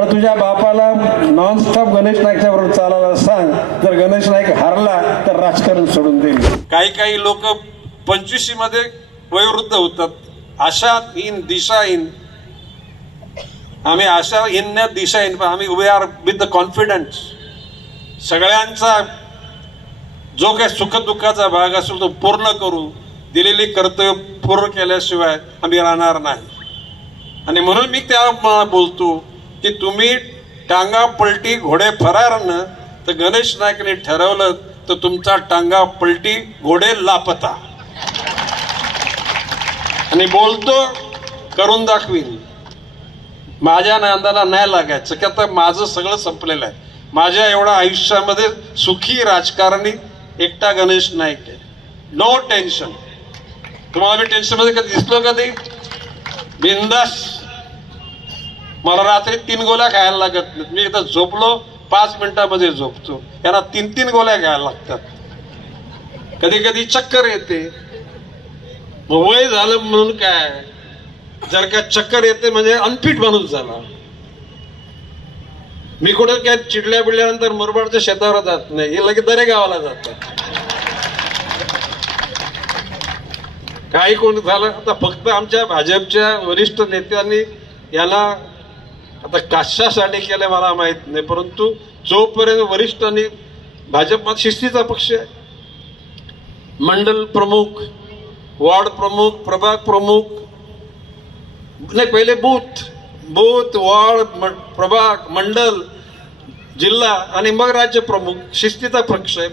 पण तुझ्या बापाला नॉनस्टॉप गणेश नाईकच्या बरोबर चालायला सांग. जर गणेश नाईक हारला तर राजकारण सोडून देईल. काही लोक 25 मध्ये वयोवृद्ध होतात. आशाहीन दिशाहीन. आम्ही आशाहीन दिशाहीन, पण आम्ही we are with the confidence. सगळ्यांचा जो काही सुखदुःखाचा भाग असेल तो पूर्ण करू. दिलेली कर्तव्य पूर्ण केल्याशिवाय आम्ही राहणार नाही. आणि म्हणून मी त्या बोलतो की तुम्ही टांगा पलटी घोडे फरारनं, तर गणेश नाईकने ठरवलं तर तुमचा टांगा पलटी घोडे लापता. आणि बोलतो करून दाखवीन. माझ्या नांदाला नाही लागायचं की आता माझं सगळं संपलेलं आहे. माझ्या एवढ्या आयुष्यामध्ये सुखी राजकारणी एकटा गणेश नाईक आहे. No tension. तुम्हाला मी टेन्शन मध्ये कधी दिसलो कधी? बिंदास. मला रात्री 3 गोळ्या खायला लागत नाहीत. मी एकदा झोपलो 5 मिनिटांमध्ये झोपतो. यांना 3 गोळ्या घ्यायला लागतात. कधी कधी चक्कर येते. वय झालं म्हणून काय, जर का चक्कर येते म्हणजे अनफिट माणूस झाला. मी कुठे काय चिडल्या बिडल्यानंतर मुरबाडच्या शेतावर जात नाही. हे लगेच दरे गावाला जातात. काही कोण झालं आता फक्त आमच्या भाजपच्या वरिष्ठ नेत्यांनी याला आता कशासाठी केलं मला माहित नाही, परंतु जोपर्यंत वरिष्ठांनी भाजप शिस्तीचा पक्ष आहे. मंडल प्रमुख, वार्ड प्रमुख, प्रभाग प्रमुख नाही, पहिले बूथ वार्ड प्रभाग मंडल जिल्हा आणि मग राज्य प्रमुख. शिस्तीचा पक्ष आहे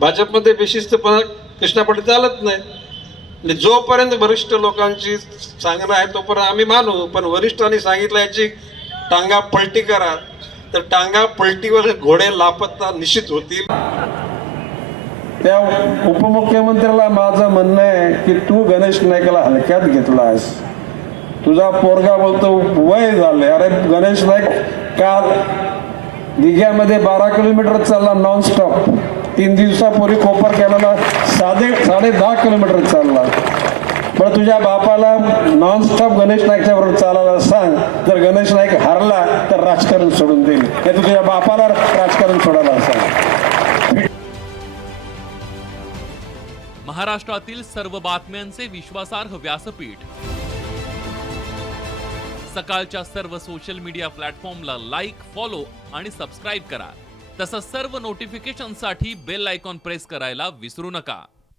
भाजपमध्ये. बेशिस्तपणा कृष्णा पाटील चालत नाही. जोपर्यंत वरिष्ठ लोकांची सांगणं आहे तोपर्यंत आम्ही मानू. पण वरिष्ठांनी सांगितलं याची टांगा पलटी करा, तर टांगा पलटीवर घोडे लापता निश्चित होतील. त्या उपमुख्यमंत्र्याला माझं म्हणणं आहे की तू गणेश नाईकला हलक्यात घेतलास. तुझा पोरगा बोलतो वय झालंय. अरे गणेश नाईक काल दिघ्यामध्ये 12 किलोमीटर चालला नॉनस्टॉप. 3 दिवसापूर्वी कोपर केलेला 10.5 किलोमीटर चालला. पण तुझ्या बापाला नॉनस्टॉप गणेश नाईकच्या बरोबर चालायला सांग. जर गणेश नाईक हारला तर राजकारण सोडून देईल. नाही तुझ्या बापाला राजकारण सोडायला सांग. महाराष्ट्रातील सर्व बातम्यांचे विश्वासार्ह व्यासपीठ. सकाळच्या सर्व सोशल मीडिया प्लॅटफॉर्मला लाईक, फॉलो आणि सबस्क्राईब करा. तसंच सर्व नोटिफिकेशनसाठी बेल आयकॉन प्रेस करायला विसरू नका.